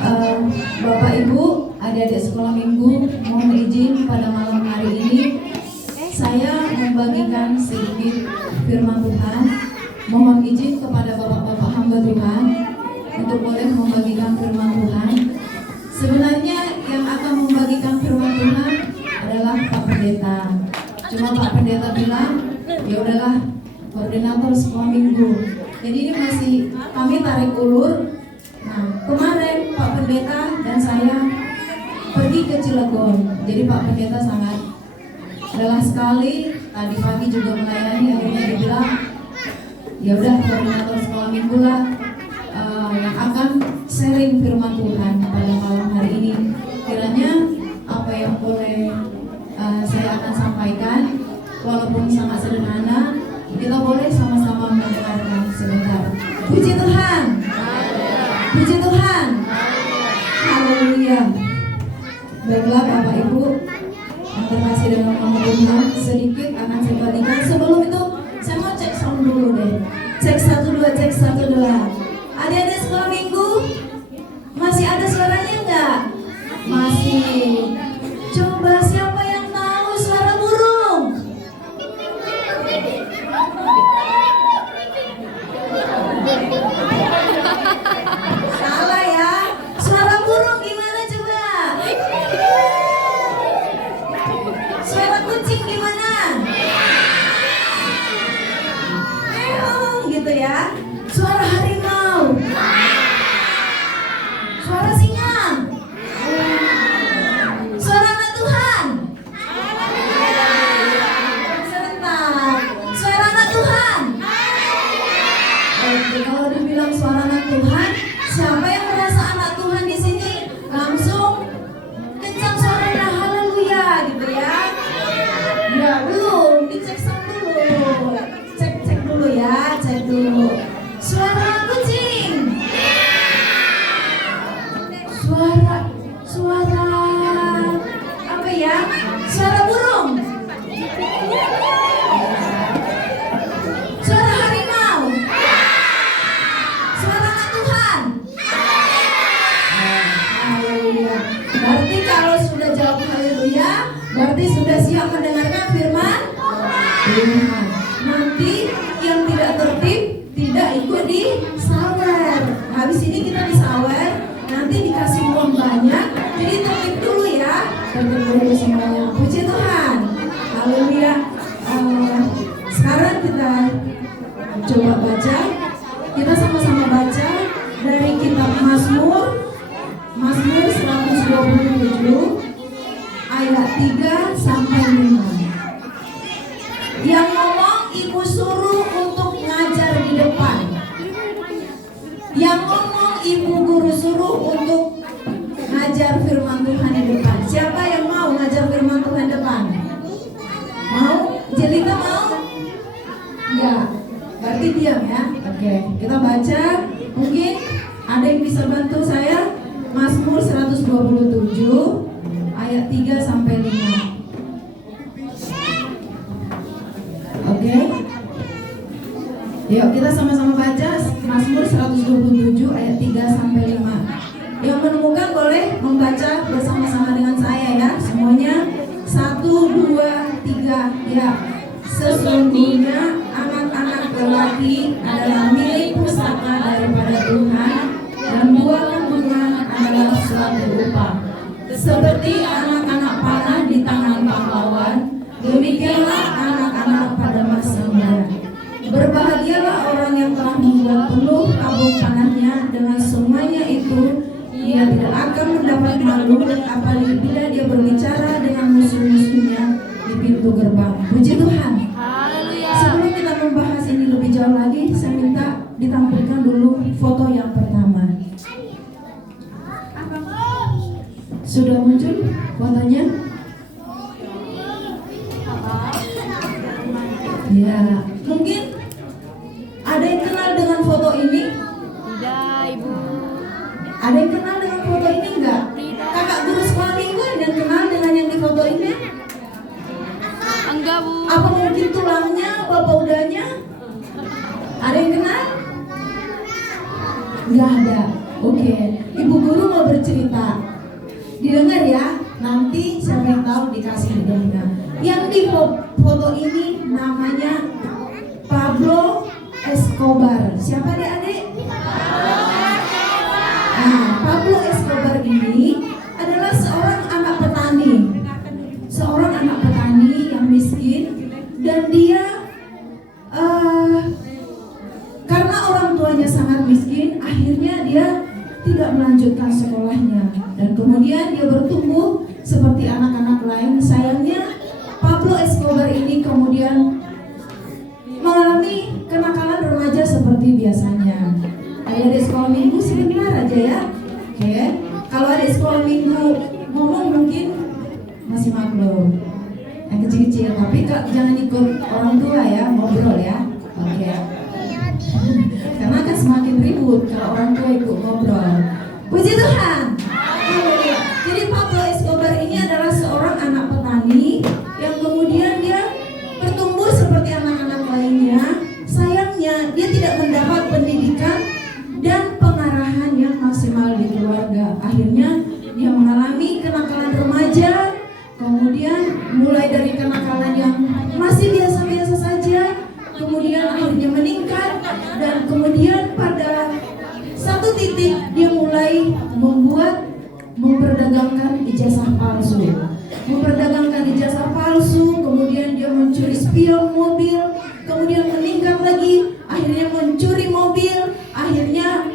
Eh, Bapak Ibu, adik-adik sekolah minggu, mohon izin pada malam hari ini saya membagikan sedikit firman Tuhan. Mohon izin kepada bapak-bapak hamba Tuhan untuk boleh membagikan firman Tuhan. Sebenarnya yang akan membagikan firman Tuhan adalah Pak Pendeta. Cuma Pak Pendeta bilang, ya udahlah koordinator sekolah minggu. Jadi ini masih kami tarik ulur. Nah, kemarin Pak Pendeta dan saya pergi ke Cilegon. Jadi Pak Pendeta sangat lelah sekali. Tadi pagi juga melayani, akhirnya dia bilang, ya udah koordinator sekolah minggu lah yang akan sharing firman Tuhan pada malam hari ini. Kiranya apa yang boleh saya akan sampaikan, walaupun sangat sederhana, kita boleh sama-sama mendengarkan sebentar. Puji Tuhan. Puji Tuhan. Haleluya. Baiklah Bapak Ibu yang terkasih dalam nama Tuhan, sedikit akan saya bagikan. Sebelum itu saya mau cek sound dulu deh. Cek 1 2, cek 1 2. Adik-adik sekolah minggu, masih ada suaranya enggak? Masih. Coba siapa yang tahu suara burung? Salah ya. Suara burung gimana coba? Suara kucing gimana? Meong gitu ya. Suara harimau. Suara singa. Suara anak Tuhan. Sebentar. Suara anak Tuhan. Oke, kalau dibilang suara anak Tuhan, siapa yang merasa anak Tuhan di sini? Langsung kencang suaranya, haleluya gitu ya. Ya belum, dicek sound dulu. Cek dulu ya, cek dulu. Suara kucing. Suara apa ya? Suara burung. Suara harimau. Suara anak Tuhan. Haleluya. Berarti kalau sudah jawab haleluya, berarti sudah siap mendengarkan firman Tuhan. Nanti yang tidak tertib tidak ikut di sawer. Habis ini kita di sawer, nanti dikasih uang banyak. Jadi tertib dulu ya. Tertib dulu semuanya. Puji Tuhan. Haleluya. Sekarang kita coba baca. Kita sama-sama baca dari kitab Mazmur 127 ayat 3 sampai 5. Yang ngomong ibu suruh untuk ngajar di depan. Yang ngomong ibu guru suruh untuk ngajar firman Tuhan di depan. Siapa yang mau ngajar firman Tuhan depan? Mau? Jelita mau? Ya, berarti diam ya. Oke, kita baca. Mungkin ada yang bisa bantu saya. Mazmur 127 ayat 3 sampai 5. Oke. Yuk kita sama-sama baca Mazmur 127 ayat 3 sampai 5. Yang menemukan boleh membaca bersama-sama dengan saya ya. Semuanya 1 2 3 ya. Sesungguhnya anak-anak lelaki adalah milik pusaka daripada Tuhan, dan buah kandungan adalah suatu upah. Seperti anak-anak panah di tangan pahlawan, demikianlah anak-anak pada masa muda. Berbahagialah orang yang telah membuat penuh tabung panahnya, dengan semuanya itu ia tidak akan mendapat malu, apalagi bila dia berbicara dengan musuh-musuhnya di pintu gerbang. Puji Tuhan. Sebelum kita membahas ini lebih jauh lagi, saya minta ditampilkan dulu foto yang pertama. Sudah muncul fotonya? Ya, mungkin ada yang kenal dengan foto ini? Tidak, Ibu. Ada yang kenal dengan foto ini enggak? Kakak guru sekolah minggu ada yang kenal dengan yang di foto ini? Enggak, Bu. Apa mungkin tulangnya, bapak udahnya? Ada yang kenal? Enggak ada. Oke. Ibu guru mau di foto ini namanya Pablo Escobar. Siapa adik-adik? Nah, Pablo Escobar ini adalah seorang anak petani. Seorang anak petani yang miskin, dan dia karena orang tuanya sangat miskin, akhirnya dia tidak melanjutkan sekolahnya, dan kemudian dia bertumbuh seperti anak-anak lain. Sayangnya Pablo Escobar ini kemudian mengalami kenakalan remaja seperti biasanya. Adik-adik sekolah minggu sebentar aja ya. Oke. Kalau adik sekolah minggu ngomong mungkin masih maklum, yang kecil-kecil, tapi jangan ikut orang tua ya, ngobrol ya. Oke. Karena akan semakin ribut kalau orang tua ikut ngobrol. Puji Tuhan. Jadi Pablo Escobar ini adalah seorang anak petani yang kemudian dia bertumbuh seperti anak-anak lainnya. Sayangnya dia tidak mendapat pendidikan dan pengarahan yang maksimal di keluarga. Akhirnya dia mengalami kenakalan remaja. Kemudian mulai dari kenakalan yang masih biasa-biasa saja, kemudian akhirnya meningkat, dan kemudian pada satu titik dia mulai memperdagangkan ijazah palsu. Memperdagangkan ijazah palsu, kemudian dia mencuri spion mobil, kemudian meningkat lagi, akhirnya mencuri mobil, akhirnya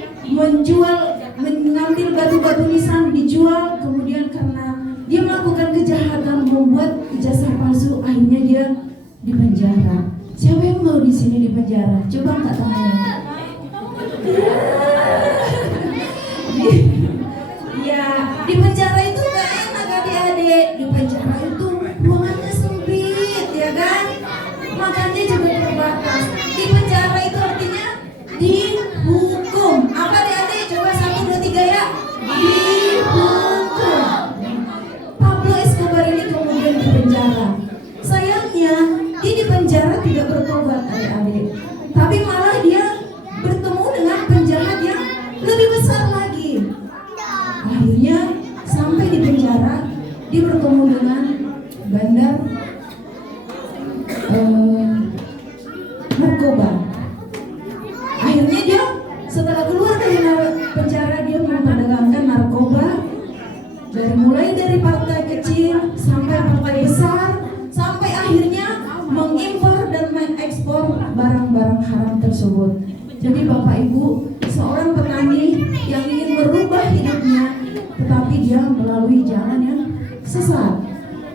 mengambil batu-batu nisan dijual, kemudian karena dia melakukan kejahatan membuat ijazah palsu, akhirnya dia dipenjara. Siapa yang mau di sini dipenjara? Coba angkat tangannya. Ya, di penjara itu gak enak adik-adik. Di penjara itu ruangannya sempit, ya kan? Makannya juga terbatas. Di penjara itu artinya dihukum. Apa adik-adik? Coba 1, 2, 3 ya. Dihukum. Pablo Escobar ini kemudian dipenjara. Sayangnya dia di penjara tidak bertobat adik-adik, tapi malah dia bertemu dengan penjahat yang lebih besar lagi. Akhirnya sampai di penjara dia bertemu dengan bandar narkoba. Akhirnya dia setelah keluar dari penjara, dia memperdagangkan narkoba mulai dari partai kecil sampai partai besar, sampai akhirnya mengimpor dan mengekspor barang-barang haram tersebut. Jadi Bapak Ibu, seorang petani yang ingin merubah hidupnya, tetapi dia melalui jalan yang sesat.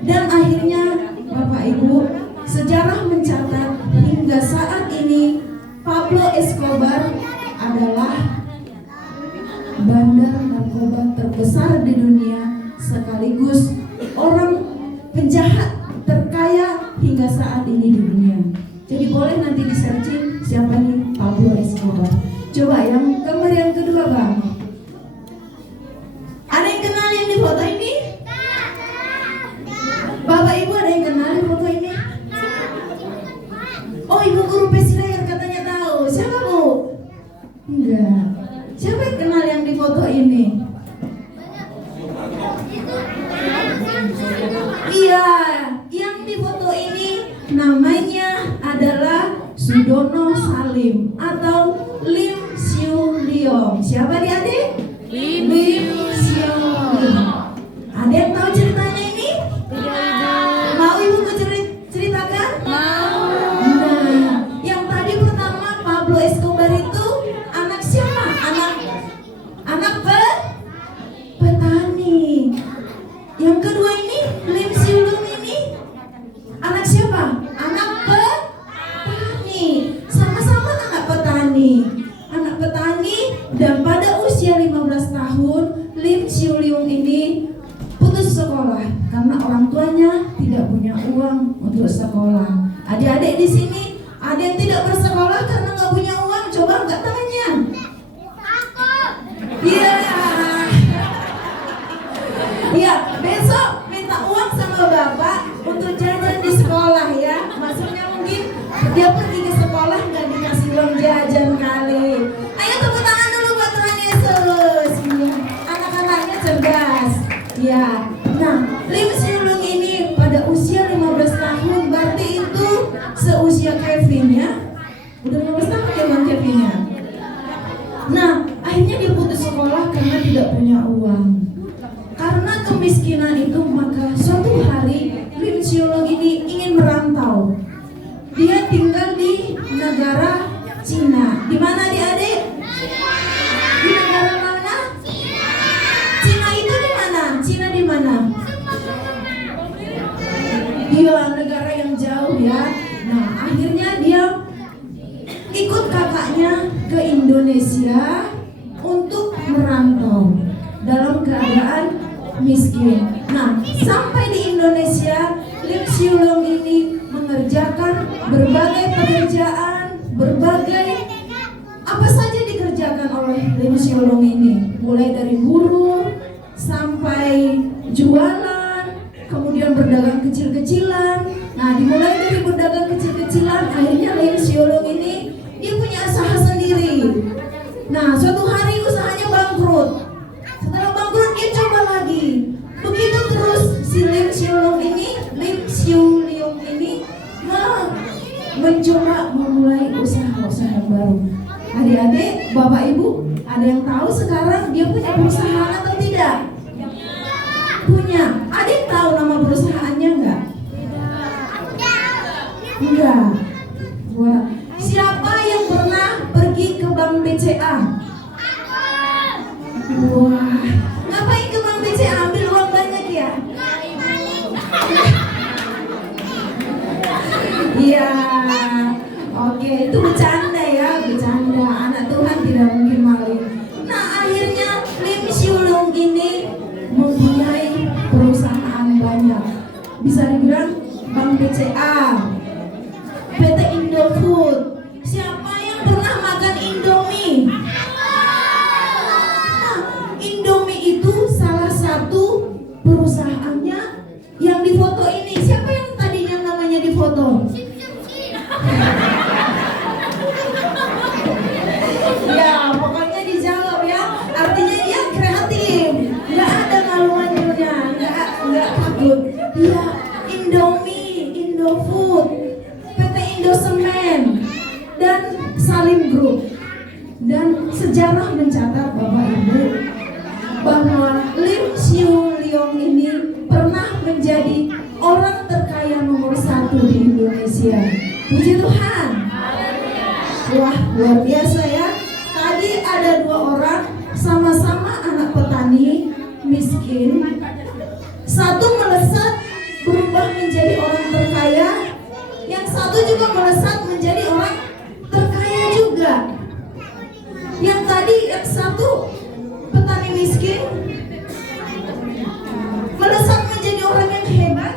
Dan akhirnya Bapak Ibu, sejarah mencatat hingga saat ini Pablo Escobar adalah bandar narkoba terbesar di dunia, sekaligus orang penjahat terkaya hingga saat ini di dunia. Jadi boleh nanti di searching siapa nih Pablo Escobar. Coba yang gambar yang kedua Bang. Ada yang kenal yang di foto ini? Bapak Ibu ada yang kenal di foto ini? Oh, Ibu guru Pesilayer katanya tahu. Siapa Bu? Enggak. Siapa yang kenal yang di foto ini? Iya, yang di foto ini namanya adalah Sudono Salim atau Lim Siu Liong. Siapa dia adik? Lim Siu Liong. Ada yang tahu ceritanya ini? Mau Ibu ceritakan? Mau. Nah, yang tadi pertama Pablo Escobar itu anak siapa? Anak petani. Yang kedua ini Lim Siu Liong ini anak siapa? Anak petani. Sama-sama anak petani. Anak petani, dan pada usia 15 tahun Lim Siu Liong ini putus sekolah karena orang tuanya tidak punya uang untuk sekolah. Adik-adik di sini ada yang tidak bersekolah karena nggak punya uang? Coba angkat tangannya. Iya. Iya, besok minta uang sama bapak untuk jajan di sekolah ya. Maksudnya mungkin dia pergi ke sekolah nggak dikasih uang jajan kali. Ayo tepuk tangan dulu buat Tuhan Yesus. Iya, anak-anaknya cerdas. Ya. Nah, Lim Siu Liong ini pada usia 15 tahun tidak punya uang. Karena kemiskinan itu, maka suatu hari Lim Siulong ini ingin merantau. Dia tinggal di negara Cina. Di mana adik-adik? Di negara mana? Cina itu di mana? Cina di mana? Iya, negara yang jauh ya. Nah, akhirnya dia ikut kakaknya ke Indonesia untuk merantau dalam keadaan miskin. Nah, sampai di Indonesia, Lim Siulong ini mengerjakan berbagai pekerjaan, berbagai apa saja dikerjakan oleh Lim Siulong ini, mulai dari buruh sampai jualan, kemudian berdagang kecil-kecilan. Nah, dimulai dari berdagang kecil-kecilan, akhirnya Lim Siulong ini dia punya usaha sendiri. Nah, suatu hari usahanya bangkrut. Setelah bangkrut dia coba lagi. Begitu terus si Lim Siulong ini mencoba memulai usaha-usaha baru. Adik-adik, bapak ibu, ada yang tahu sekarang dia punya perusahaan atau tidak? Punya. Adik tahu nama perusahaannya enggak? Enggak. Wah. Siapa yang pernah pergi ke Bank BCA? Wah. Ngapain ke Bank BCA? Ambil uang banyak ya? Iya. Oke, itu bercanda ya, bercanda. Anak Tuhan tidak mungkin maling. Nah, akhirnya Lim Siulong ini mempunyai perusahaan banyak. Bisa dibilang Bank BCA, PT Indofood. Siapa yang pernah makan Indomie? Nah, Indomie itu salah satu perusahaannya yang difoto ini. Siapa yang tadinya namanya difoto? Ya, pokoknya dijawab ya. Artinya dia kreatif, nggak ada malu-malunya, nggak takut. Dia Indomie, Indofood, PT Indosemen, dan Salim Group. Dan sejarah mencatat Bapak Ibu bahwa Lim Siulong ini pernah menjadi orang terkaya nomor 1 di Indonesia. Puji Tuhan. Wah, luar biasa ya. Tadi ada 2 orang sama-sama anak petani miskin. Satu melesat berubah menjadi orang terkaya, yang satu juga melesat menjadi orang terkaya juga. Yang tadi yang satu petani miskin melesat menjadi orang yang hebat,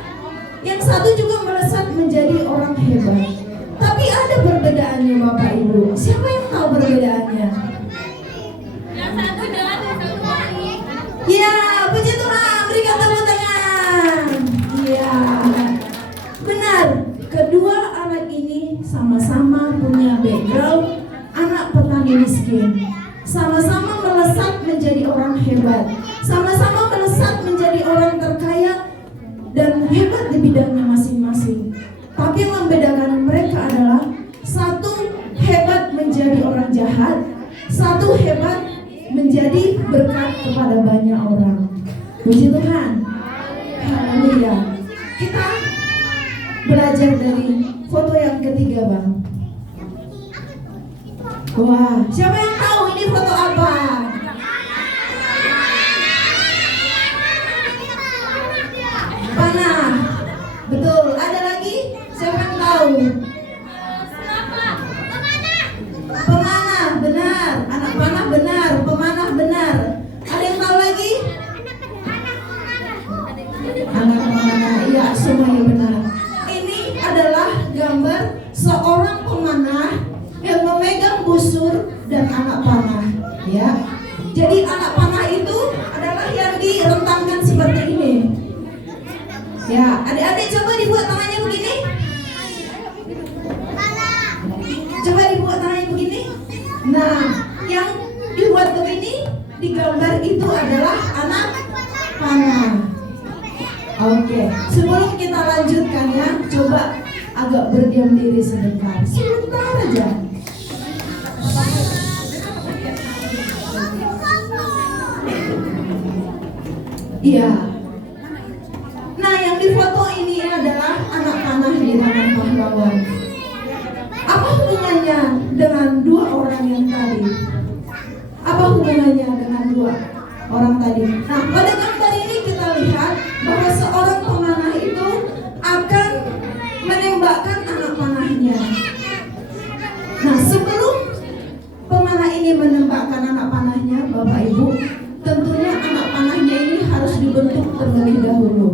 yang satu juga melesat menjadi orang hebat. Tapi ada perbedaannya Bapak Ibu. Siapa yang tahu perbedaannya? Yang satu dengan yang satu lagi. Ya, puji Tuhan, berikan tepuk tangan. Iya, benar. Kedua anak ini sama-sama punya background anak petani miskin. Sama-sama melesat menjadi orang hebat. Sama-sama melesat menjadi orang terkaya dan hebat di bidangnya masing-masing. Tapi yang membedakan mereka adalah satu hebat menjadi orang jahat, satu hebat menjadi berkat kepada banyak orang. Puji Tuhan. Haleluya. Kita belajar dari foto yang ketiga, Bang. Wah, siapa yang tahu ini foto apa? Panah. Betul. Ada lagi? Siapa yang tahu? Pemanah, benar. Anak panah benar. Pemanah benar. Ada yang tahu lagi? Anak pemanah. Iya, semuanya benar. Ini adalah gambar seorang pemanah yang memegang busur dan anak panah. Ya. Jadi anak panah itu adalah yang direntangkan seperti ini. Ya, adik-adik coba dibuat tangannya begini. Coba dibuat tangannya begini. Nah, yang dibuat begini di gambar itu adalah anak panah. Oke, sebelum kita lanjutkan ya, coba agak berdiam diri sebentar. Sebentar aja. Iya. Nah, yang di foto ini adalah anak panah di tangan pahlawan. Apa hubungannya dengan dua orang yang tadi? Apa hubungannya dengan dua orang tadi? Nah, pada gambar ini kita lihat bahwa seorang pemanah itu akan menembakkan anak panahnya. Nah, sebelum pemanah ini menembakkan anak panahnya, Bapak Ibu, tentunya anak panahnya ini harus dibentuk terlebih dahulu.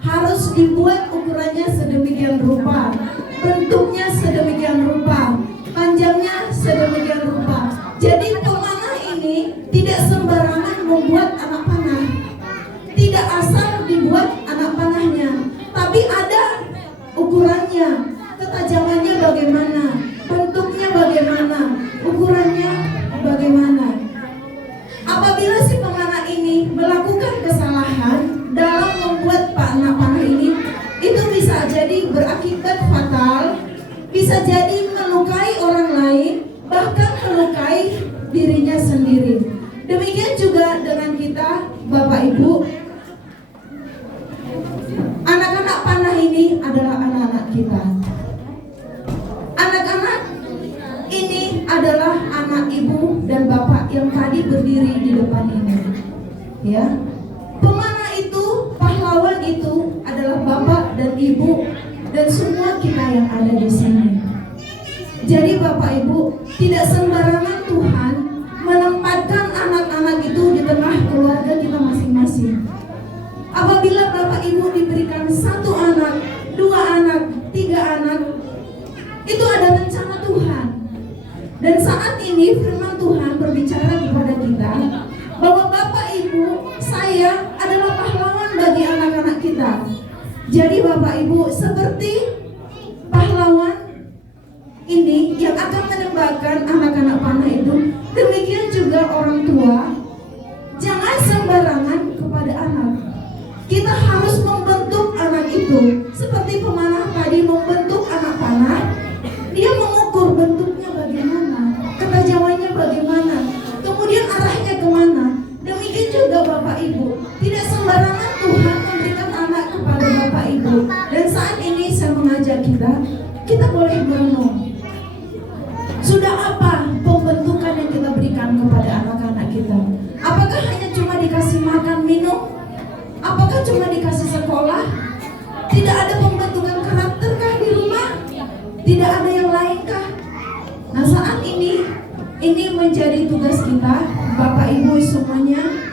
Harus dibuat ukurannya sedemikian rupa, bentuknya sedemikian rupa, panjangnya sedemikian rupa. Jadi pemanah ini tidak sembarangan membuat anak panah, tidak asal dibuat anak panahnya, tapi ada ukurannya, ketajamannya bagaimana, bentuknya bagaimana, ukurannya bagaimana. Apabila si pemanah ini melakukan kesalahan dalam membuat anak panah ini, itu bisa jadi berakibat fatal, bisa jadi melukai orang lain, bahkan melukai dirinya sendiri. Demikian juga dengan kita, Bapak Ibu. Anak-anak panah ini adalah anak-anak kita. Anak-anak ini adalah anak ibu dan bapak yang tadi berdiri di depan ini. Ya. Pemanah itu, pahlawan itu adalah bapak dan ibu dan semua kita yang ada di sini. Jadi Bapak Ibu, tidak sembarangan Tuhan menempatkan anak-anak itu di tengah keluarga kita masing-masing. Apabila Bapak Ibu diberikan 1 anak, 2 anak, 3 anak, itu ada rencana Tuhan. Dan saat ini firman Tuhan berbicara kepada kita bahwa Bapak Ibu, saya adalah pahlawan bagi anak-anak kita. Jadi Bapak Ibu, seperti pahlawan ini yang akan menembakkan anak-anak panah itu, demikian juga orang tua jangan sembarangan kepada anak. Kita harus membentuk anak itu seperti pemanah tadi membentuk anak panah. Dia mengukur bentuknya bagaimana, ketajamannya bagaimana, kemudian arahnya kemana. Demikian juga Bapak Ibu, tidak sembarangan Tuhan memberikan anak kepada Bapak Ibu. Dan saat ini saya mengajak kita boleh merenung. Sudah apa pembentukan yang kita berikan kepada anak-anak kita? Apakah hanya cuma dikasih makan, minum? Apakah cuma dikasih sekolah? Tidak ada pembentukan karakterkah di rumah? Tidak ada yang lainkah? Nah, saat ini menjadi tugas kita, Bapak Ibu semuanya,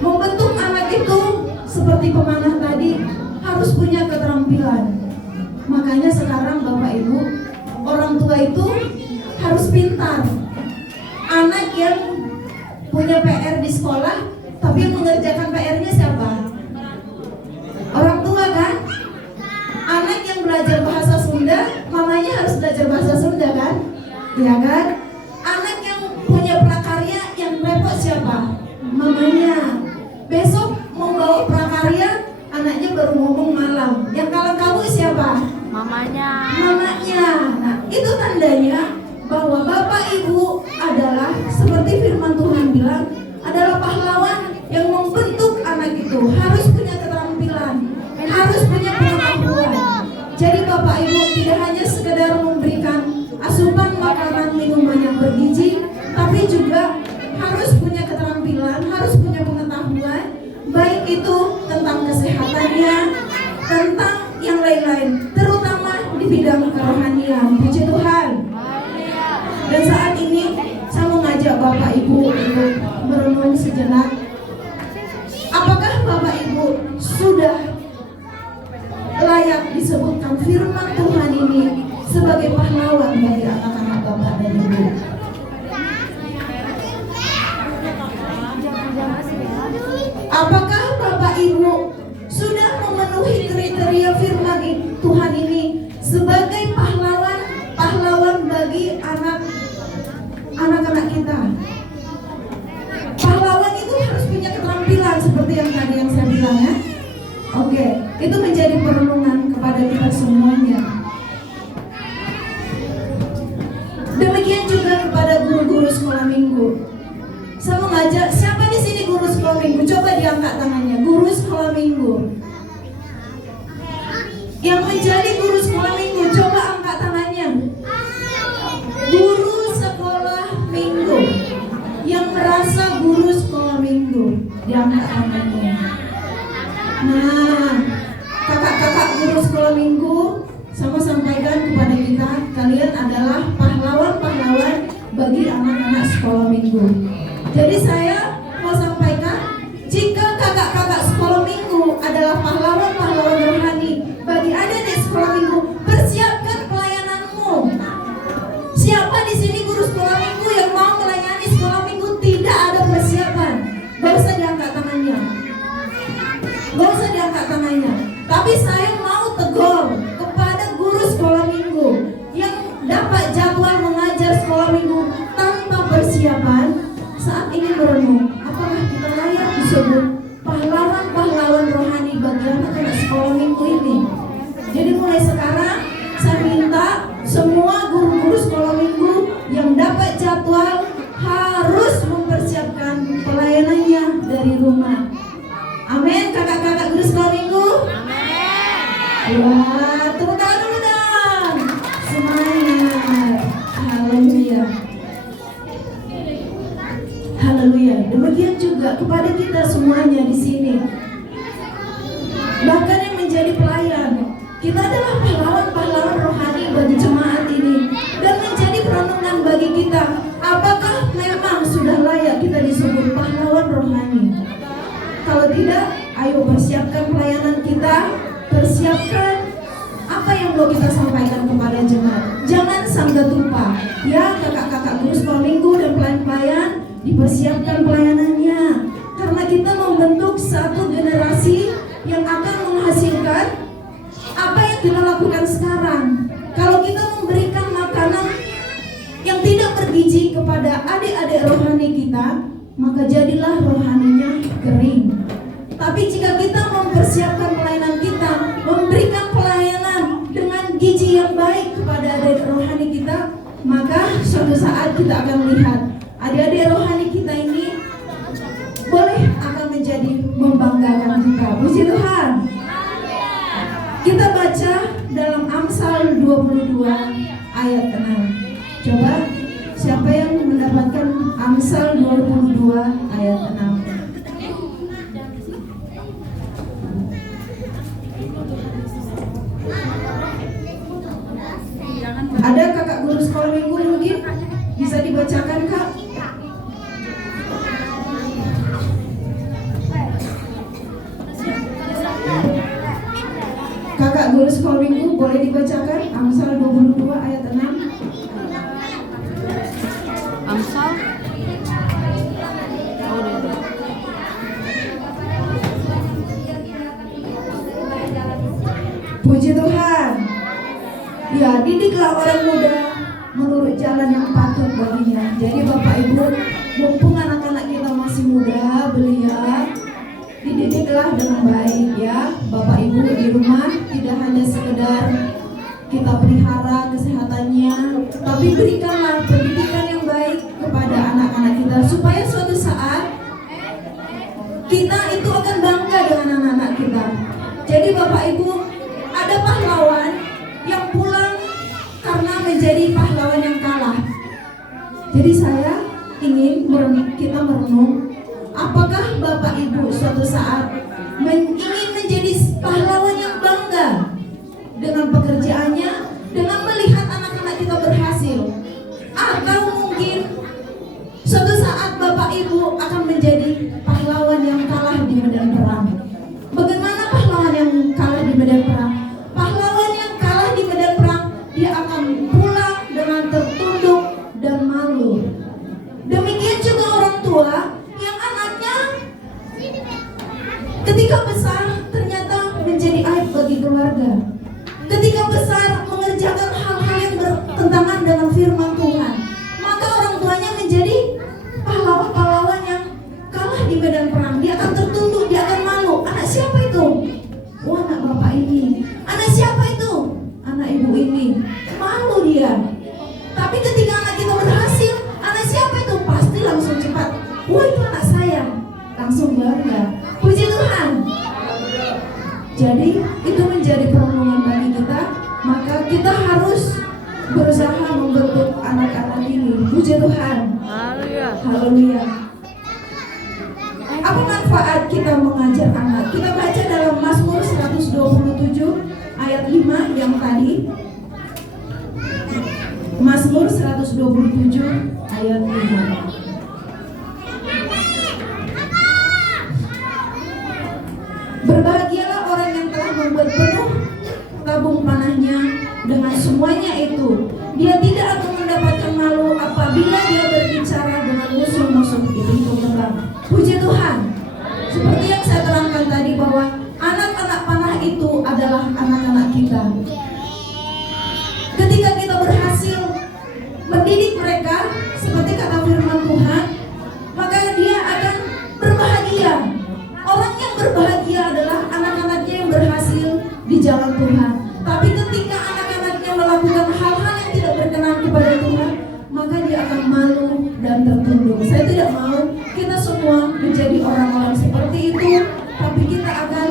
membentuk anak itu seperti pemanah tadi harus punya keterampilan. Makanya sekarang Bapak Ibu, orang tua itu harus pintar. Anak yang punya PR di sekolah, tapi yang mengerjakan PR-nya siapa? Orang tua kan? Anak yang belajar bahasa Sunda, mamanya harus belajar bahasa Sunda kan? Iya kan? Anak yang punya prakarya, yang repot siapa? Mamanya. Besok mau bawa prakarya, anaknya baru ngomong malam. Yang kalang-kabut siapa? Mamanya. Nah, itu tandanya bahwa Bapak Ibu adalah seperti firman Tuhan bilang, adalah pahlawan yang membentuk anak itu. Harus punya keterampilan, harus punya pengetahuan. Jadi Bapak Ibu tidak hanya sekedar memberikan asupan makanan minuman yang bergizi, tapi juga harus punya keterampilan, harus punya pengetahuan, baik itu tentang kesehatannya, tentang yang lain-lain, terutama di bidang kerohanian. Puji Tuhan. Dan saat ini saya mengajak Bapak Ibu untuk merenung sejenak. Apakah Bapak Ibu sudah layak disebutkan firman Tuhan ini sebagai pahlawan bagi anak-anak Bapak dan Ibu? Apakah Bapak Ibu sudah memenuhi kriteria firman Tuhan ini sebagai pahlawan bagi anak-anak kita? Pahlawan itu harus punya keterampilan seperti yang tadi yang saya bilang ya. Oke, itu menjadi perenungan kepada kita semuanya. Demikian juga kepada guru-guru sekolah minggu. Saya mengajak, siapa di sini guru sekolah sekolah minggu? Coba diangkat tangannya. Guru sekolah minggu. Yang menjadi guru sekolah minggu, coba angkat tangannya. Guru sekolah minggu. Yang merasa guru sekolah minggu, diangkat tangannya. Nah, kakak-kakak guru sekolah minggu, sama sampaikan kepada kita, kalian adalah pahlawan-pahlawan bagi anak-anak sekolah minggu. Jadi saya mau sampaikan, jika kakak-kakak sekolah minggu adalah pahlawan-pahlawan rohani bagi adik-adik sekolah minggu, persiapkan pelayananmu. Siapa di sini guru sekolah minggu yang mau melayani sekolah minggu tidak ada persiapan? Gak usah diangkat tangannya. Gak usah diangkat tangannya. Tapi saya mau tegur kepada guru sekolah minggu yang dapat jadwal mengajar sekolah minggu tanpa persiapan. Saat ini merenung, apakah kita layak disebut pahlawan-pahlawan rohani bagi anak-anak sekolah minggu ini? Jadi mulai sekarang saya minta semua guru-guru sekolah minggu yang dapat jadwal harus mempersiapkan pelayanannya dari rumah. Amin, kakak-kakak guru sekolah minggu. Wah, tepuk tangan dulu dong. Semangat. Haleluya. Haleluya. Demikian juga kepada kita semuanya di sini. Bahkan yang menjadi pelayan, kita adalah pahlawan-pahlawan rohani bagi jemaat ini dan menjadi perenungan bagi kita. Apakah memang sudah layak kita disebut pahlawan rohani? Kalau tidak, ayo persiapkan pelayanan kita, persiapkan apa yang mau kita sampaikan kepada jemaat. Jangan sampai lupa, ya kakak-kakak guru sekolah minggu dan pelayan-pelayan, dipersiapkan pelayanannya. Karena kita membentuk satu generasi yang akan menghasilkan apa yang kita lakukan sekarang. Kalau kita memberikan makanan yang tidak bergizi kepada adik-adik rohani kita, maka jadilah rohaninya kering. Tapi jika kita mempersiapkan pelayanan kita, memberikan pelayanan dengan gizi yang baik kepada adik rohani kita, maka suatu saat kita akan melihat adik-adik rohani kita ini boleh akan menjadi membanggakan kita. Puji Tuhan. Kita baca dalam Amsal 22 ayat 6. Coba siapa yang mendapatkan Amsal 22 ayat 6? Ada kakak guru sekolah minggu mungkin bisa dibacakan, Kak? Kakak guru sekolah minggu boleh dibacakan Amsal 22 ayat 6. Amsal. Puji Tuhan. Ya, didiklah orang muda menurut jalan yang patut baginya. Jadi Bapak Ibu, mumpung anak-anak kita masih muda, belia, dididiklah dengan baik ya. Bapak Ibu di rumah tidak hanya sekedar kita pelihara kesehatannya, tapi berikanlah pendidikan yang baik kepada anak-anak kita supaya suatu saat kita itu akan bangga dengan anak-anak kita. Jadi Bapak Ibu, ada pahlawan yang pulang karena menjadi pahlawan yang kalah. Jadi saya ingin kita merenung, apakah Bapak Ibu suatu saat ingin menjadi pahlawan yang bangga dengan pekerjaannya, dengan melihat anak-anak kita berhasil, atau mungkin suatu saat Bapak Ibu akan menjadi pahlawan yang kalah di medan perang. Bagaimana pahlawan yang kalah di medan perang? Pahlawan yang kalah di medan perang, dia akan pulang dengan tertunduk dan malu. Demikian juga orang tua yang anaknya ketika besar ternyata menjadi aib bagi keluarga. Ketika besar mengerjakan hal-hal yang bertentangan dengan firman Tuhan, maka orang tuanya menjadi pahlawan-pahlawan yang kalah di medan perang. Dia akan tertunduk, dia akan malu. Anak siapa itu? Oh, anak bapak ini. Anak siapa itu? Anak ibu ini. Malu dia. Tapi ketika anak kita berhasil, anak siapa itu? Pasti langsung cepat. Wah, itu anak saya. Langsung bangga. Puji Tuhan. Jadi itu menjadi perlindungan bagi kita. Maka kita harus berusaha membentuk anak-anak ini. Puji Tuhan. Haleluya. Apa manfaat kita mengajar anak? Kita baca dalam Mazmur 127 ayat 5 yang tadi. Mazmur 127 ayat 5. Berbahagialah orang yang telah membuat penuh tabung panahnya dengan semuanya itu. Dia tidak akan mendapatkan malu apabila dia berbicara dengan musuh-musuh itu terbang. Puji Tuhan. Seperti yang saya terangkan tadi bahwa anak-anak panah itu adalah anak-anak kita. Ketika kita berhasil mendidik mereka seperti kata firman Tuhan, maka dia akan berbahagia. Orang yang berbahagia adalah anak-anaknya yang berhasil di jalan Tuhan. Tapi ketika anak-anaknya melakukan hal-hal yang tidak berkenan kepada Tuhan, maka dia akan malu dan tertunduk. Saya tidak mau kita semua menjadi orang-orang seperti itu, tapi kita akan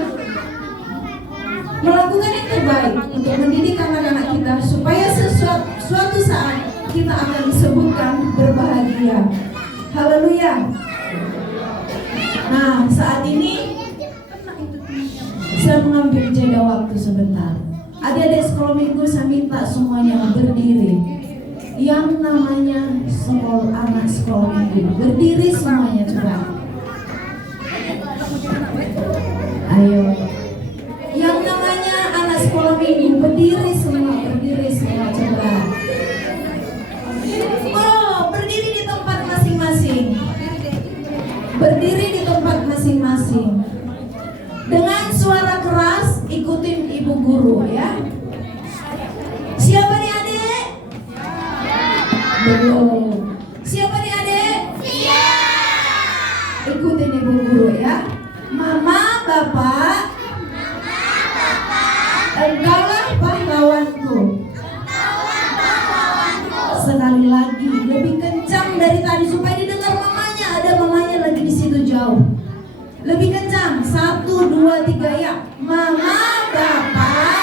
melakukan yang terbaik untuk mendidik anak-anak kita supaya suatu saat kita akan disebutkan berbahagia. Haleluya. Nah, saat ini saya mengambil jeda waktu sebentar. Adik-adik sekolah minggu, saya minta semuanya berdiri. Yang namanya anak sekolah minggu, berdiri semuanya coba. Ayo. Yang namanya anak sekolah minggu, berdiri semua coba. Oh, berdiri di tempat masing-masing. Berdiri di tempat masing-masing. Dengan suara keras ikutin ibu guru ya. Siapa nih adik? Belum. Siapa nih adik? Siap. Ikutin ibu guru ya. Mama, bapak, engkaulah pahlawanku. Sekali lagi, lebih kencang dari tadi supaya didengar mamanya. Ada mamanya lagi di situ jauh. Lebih kencang. 1, 2, 3 ya. Mama, bapak,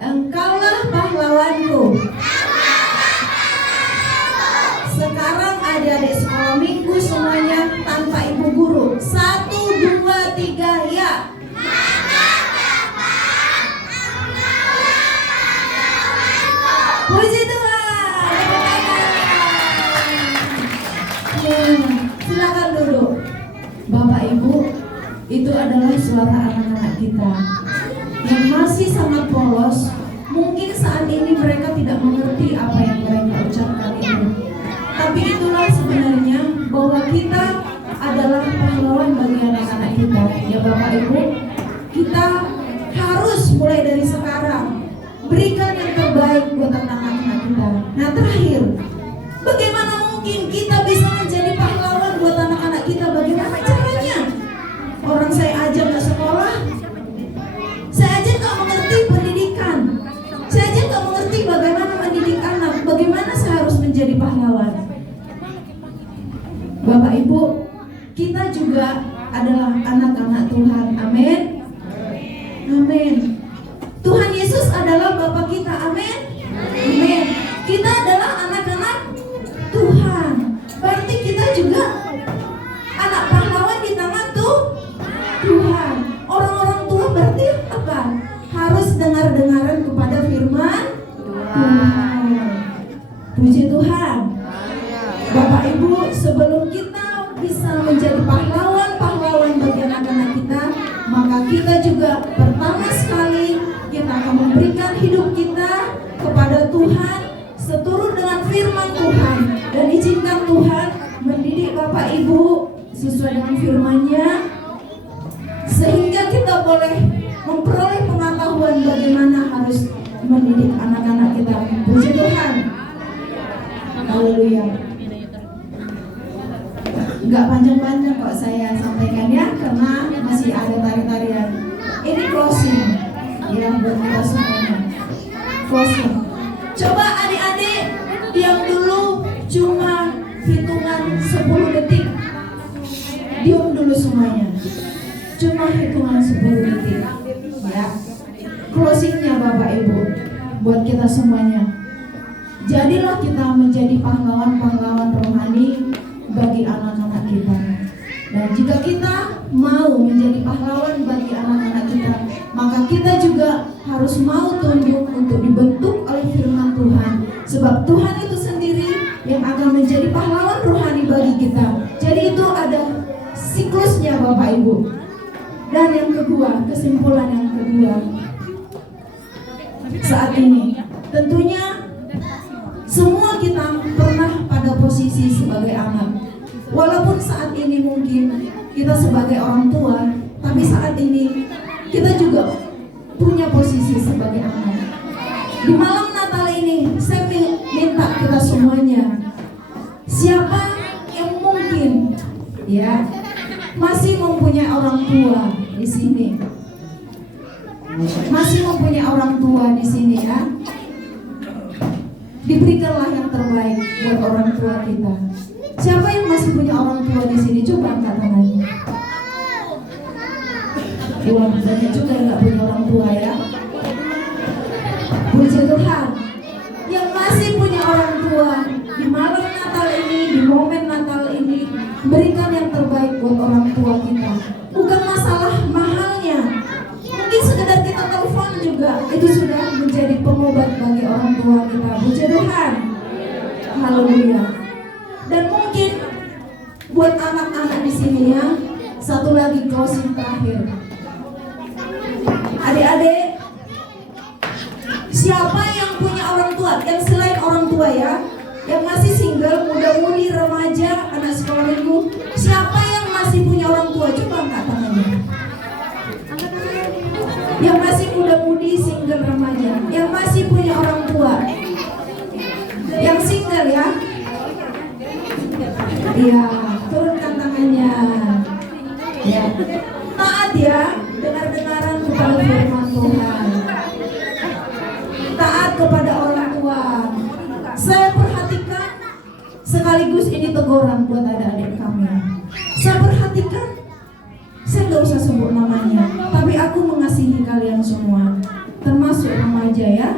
engkaulah pahlawanku. Sekarang adik-adik sekolah minggu semuanya tanpa ibu guru. 1, 2, 3 ya. Puji Tuhan. Silakan duduk. Bapak Ibu, itu adalah suara anak-anak kita yang masih sangat polos. Mungkin saat ini mereka tidak mengerti apa yang mereka ucapkan itu. Tapi itulah sebenarnya bahwa kita adalah pahlawan bagi anak-anak kita. Ya Bapak Ibu, kita harus mulai dari sekarang berikan yang terbaik buat anak-anak kita. Nah terakhir, bagaimana mungkin kita bisa menjadi pahlawan buat anak-anak kita? Bagaimana caranya? Orang saya aja nggak sekolah, saya aja nggak mengerti pendidikan, saya aja nggak mengerti bagaimana mendidik anak. Bagaimana saya harus menjadi pahlawan? Bapak Ibu, kita juga adalah anak-anak Tuhan. Amin. Amin. Tuhan Yesus adalah Bapa kita. Amin. Amin. Kita adalah anak-anak Tuhan. Berarti kita juga anak pahlawan di tangan Tuhan. Orang-orang tua berarti apa? Harus dengar-dengaran kepada firman Tuhan. Puji Tuhan. Bapak Ibu, sebelum kita bisa menjadi pahlawan bagi anak-anak kita, maka kita juga pertama sekali kita akan memberikan hidup kita kepada Tuhan seturut dengan firman Tuhan, dan izinkan Tuhan mendidik Bapak Ibu sesuai dengan firman-Nya sehingga kita boleh memperoleh pengetahuan bagaimana harus mendidik anak-anak kita. Puji Tuhan. Haleluya. Enggak panjang-panjang kok saya sampaikan ya, karena masih ada tari-tarian. Ini closing ya buat kita semuanya. Closing. Coba adik-adik diam dulu cuma hitungan 10 detik. semuanya. Cuma hitungan 10 detik ya. Closingnya Bapak Ibu buat kita semuanya. Jadilah kita menjadi pahlawan-pahlawan rohani bagi anak-anak kita. Dan jika kita mau menjadi pahlawan bagi anak-anak kita, maka kita juga harus mau tunduk untuk dibentuk oleh firman Tuhan. Sebab Tuhan itu sendiri yang akan menjadi pahlawan rohani bagi kita. Jadi itu ada siklusnya Bapak Ibu. Dan yang kedua, kesimpulan yang kedua, saat ini tentunya semua kita pernah pada posisi sebagai anak. Walaupun saat ini mungkin kita sebagai orang tua, tapi saat ini kita juga punya posisi sebagai anak. Di malam Natal ini saya minta kita semuanya, siapa yang mungkin ya masih mempunyai orang tua di sini, masih mempunyai orang tua di sini ya, diberikanlah yang terbaik buat orang tua kita. Siapa yang masih punya orang tua di sini? Coba angkat tangannya. Wah, banyak juga yang nggak punya orang tua ya. Puji Tuhan, yang masih punya orang tua di malam Natal ini, di momen Natal ini, berikan yang terbaik buat orang tua kita. Bukan masalah mahalnya, mungkin sekedar kita telepon juga itu sudah menjadi pengobat bagi orang tua kita. Puji Tuhan, haleluya. Dan mungkin buat anak-anak di sini ya, satu lagi closing terakhir. Adik-adik, siapa yang punya orang tua, yang selain orang tua ya, yang masih single, muda-mudi, remaja, anak sekolah minggu, siapa yang masih punya orang tua? Coba angkat tangannya. Yang masih muda-mudi, single, remaja, yang masih punya orang tua, yang single ya. Iya, turunkan tangannya. Ya, taat ya, dengar-dengaran kepada firman Tuhan. Taat kepada orang tua. Saya perhatikan, sekaligus ini teguran buat adik-adik kami. Saya perhatikan, saya nggak usah sebut namanya, tapi aku mengasihi kalian semua, termasuk remaja ya.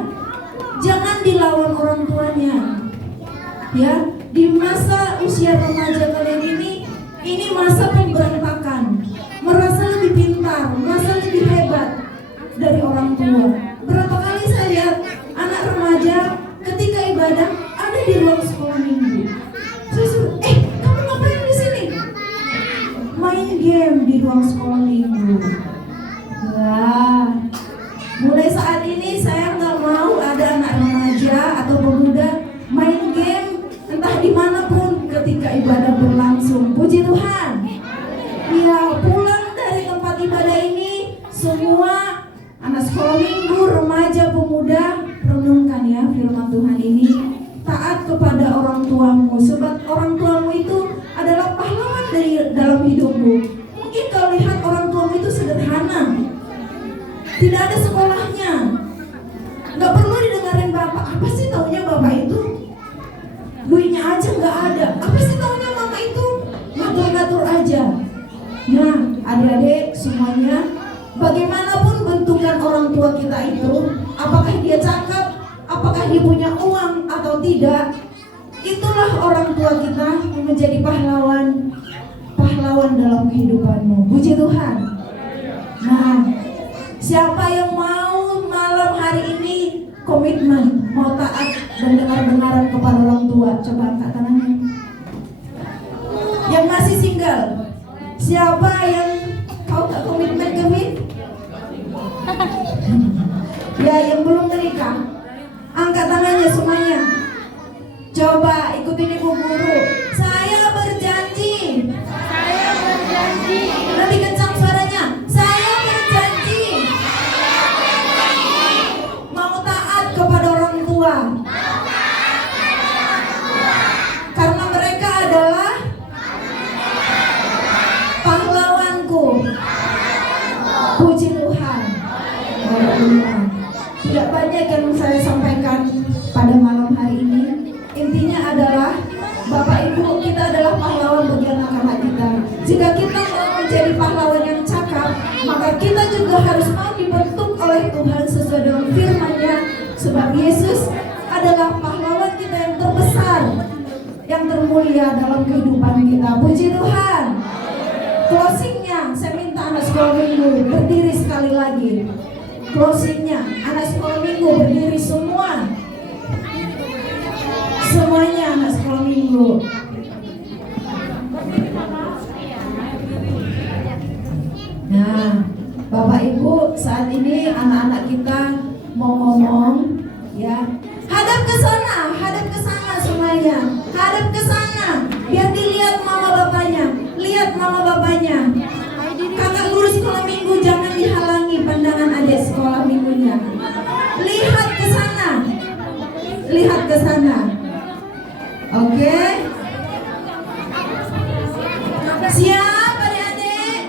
Jangan dilawan orang tuanya, ya. Di masa usia remaja kalian ini masa pemberontakan, merasa lebih pintar, merasa lebih hebat dari orang tua. Berapa kali saya lihat anak remaja ketika ibadah ada di ruang sekolah minggu. Saya suruh, kamu ngapain di sini? Main game di ruang sekolah minggu. Wah, mulai saat ini saya nggak mau ada anak remaja atau pemuda main game entah dimanapun ketika ibadah berlangsung. Puji Tuhan. Ya, pulang dari tempat ibadah ini, semua anak sekolah minggu, remaja, pemuda, renungkan ya firman Tuhan ini. Taat kepada orang tuamu, sebab orang tuamu itu adalah pahlawan dari dalam hidupmu. Mungkin kau lihat orang tuamu itu sederhana, tidak ada sekolahnya, nggak perlu didengarin bapak. Apa sih taunya bapak itu? Duitnya aja nggak ada. Apa sih taunya mama itu? Ngatur-ngatur aja. Nah, adik-adik semuanya, bagaimanapun bentukan orang tua kita itu, apakah dia cakep, apakah dia punya uang atau tidak, itulah orang tua kita yang menjadi pahlawan dalam kehidupanmu. Puji Tuhan. Nah, siapa yang mau malam hari ini komitmen mau taat dan dengar-dengaran kepada orang tua? Coba angkat tangannya. Yang masih single, siapa yang kau tak komitmen, Kevin? Ya, yang belum menikah, angkat tangannya semuanya. Coba ikutin ibu guru. Saya berjanji. Lebih kencang suaranya. Saya berjanji. Mau taat kepada orang tua. Karena mereka adalah pahlawanku. Puji Tuhan. Tidak banyak yang saya sampaikan pada malam hari ini. Intinya adalah Bapak Ibu, kita adalah pahlawan bagi anak-anak kita. Jika kita mau menjadi adalah pahlawan kita yang terbesar, yang termulia dalam kehidupan kita. Puji Tuhan. Closingnya, saya minta anak sekolah minggu berdiri sekali lagi. Closingnya, anak sekolah minggu berdiri semua. Semuanya anak sekolah minggu. Nah, Bapak Ibu, saat ini anak-anak kita mau ngomong, ya. Hadap ke sana semuanya. Hadap ke sana, biar dilihat mama bapaknya. Lihat mama bapaknya. Kakak guru sekolah minggu jangan dihalangi pandangan adik sekolah minggunya. Lihat ke sana. Lihat ke sana. Oke. Siap adik-adik?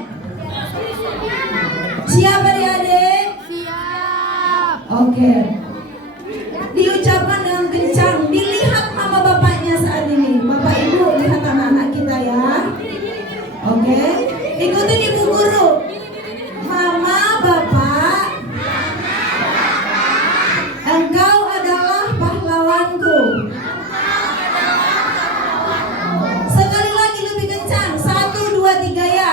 Siap adik-adik? Siap. Oke. Diucapkan dengan kencang. Dilihat mama bapaknya saat ini. Bapak Ibu lihat anak-anak kita ya. Oke. Ikutin ibu guru. Mama bapak, engkau adalah pahlawanku. Sekali lagi lebih kencang. 1, 2, 3 ya.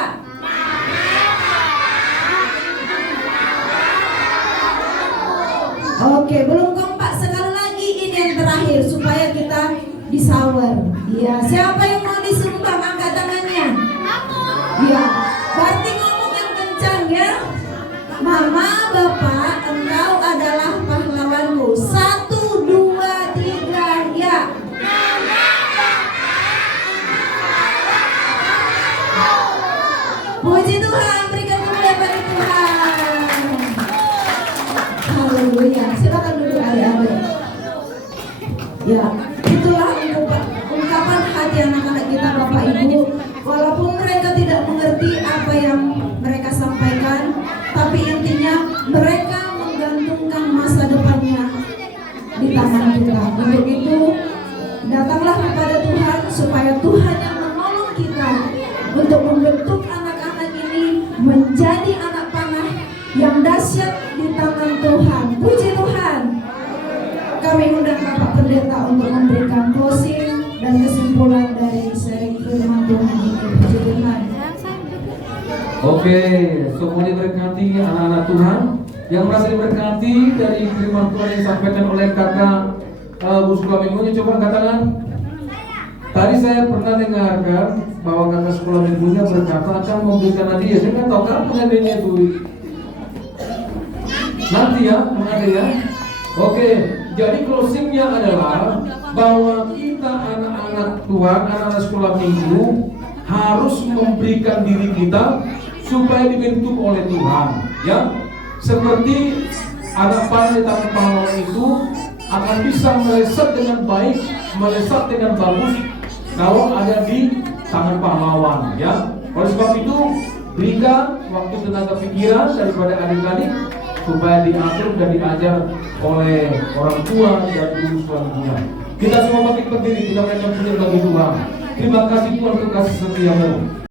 Oke, belum kompak. Sekali lagi ini yang terakhir supaya kita disawer. Iya, siapa yang mau disumbang angkat tangannya? Iya, berarti ngomong yang kencang ya. Mama, bapak, engkau adalah pahlawanku. 1, 2, 3 ya. Puji Tuhan, berikan kemuliaan bagi Tuhan. Haleluya. Silakan duduk adik-adik. Ya, itulah ungkapan hati anak-anak kita Bapak Ibu. Walaupun mereka tidak mengerti apa yang mereka sampaikan, tapi intinya mereka menggantungkan masa depannya di tangan kita. Untuk itu, datanglah kepada Tuhan supaya Tuhan yang menolong kita untuk membentuk anak-anak ini menjadi anak panah yang dahsyat di tangan Tuhan. Puji Tuhan. Kami undang Bapak Pendeta untuk memberikan closing dan kesimpulan dari sharing firman Tuhan ini. Puji Tuhan. Oke, semuanya diberkati anak-anak Tuhan yang merasa diberkati dari firman Tuhan yang disampaikan oleh kakak guru sekolah minggunya. Coba angkat tangan. Tadi saya pernah dengarkan bahwa kakak sekolah minggunya berkata akan memberikan hadiah. Saya nggak tahu kapan hadiahnya itu. Nanti ya, mengadir ya. Oke, jadi closingnya adalah bahwa kita anak-anak Tuhan, anak-anak sekolah minggu harus memberikan diri kita supaya dibentuk oleh Tuhan, ya. Seperti anak panah di tangan pahlawan itu akan bisa melesat dengan baik, melesat dengan bagus kalau ada di tangan pahlawan, ya. Oleh sebab itu, berikan waktu, tenaga, pikiran daripada adik-adik supaya diatur dan diajar oleh orang tua dan guru selanjutnya. Kita semua bangkit berdiri, kita berikan puji bagi Tuhan. Terima kasih Tuhan untuk kasih setiamu.